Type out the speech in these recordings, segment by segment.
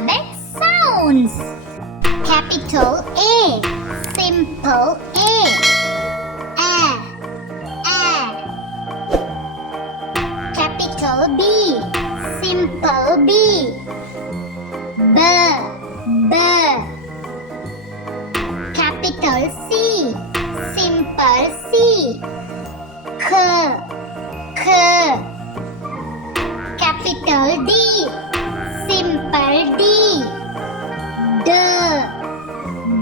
alphabet sounds. Capital A, simple A. Capital B, simple B. B. Capital C, simple C. K. Capital D, simple D.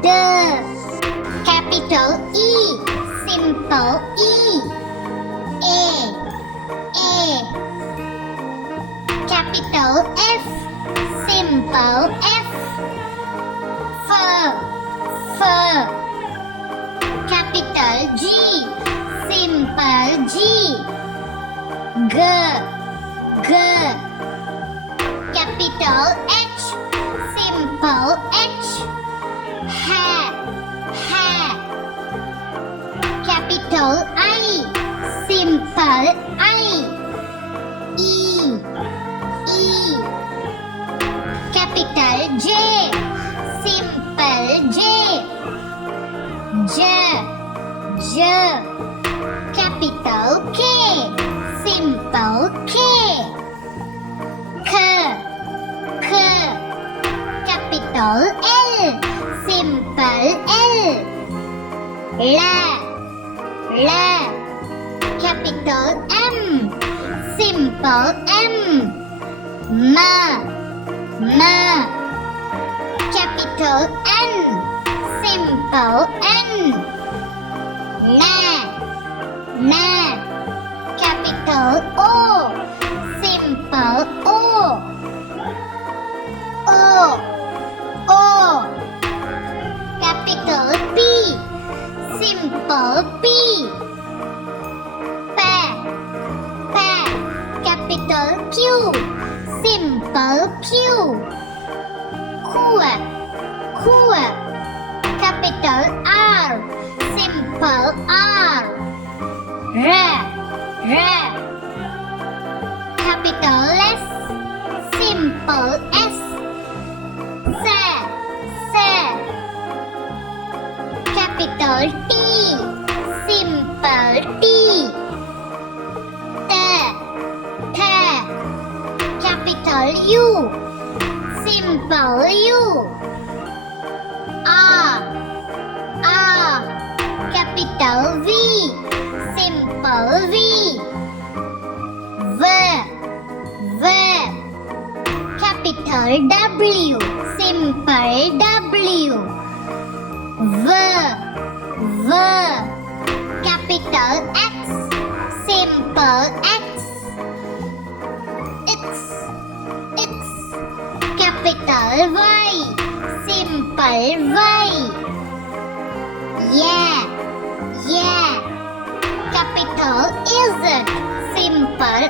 D. Capital E, simple E. A. Capital F, simple F. F. Capital G, simple G. G. Capital H, simple H. H. Capital I, simple I. E. Capital J, simple J. J. Capital K, simple K. K. Capital L, simple L. L. Capital M, simple M. M. Capital N, simple N. N. Capital O, simple O. Capital P, simple P. Capital Q, simple Q. Q. Capital R, simple R. R. Capital S, simple S. Capital T, simple T. Capital U, simple U. R. Capital V, simple V. V. Capital W, simple W. V. Capital X, simple X. Capital Y, simple Y. Yeah. Capital Z, simple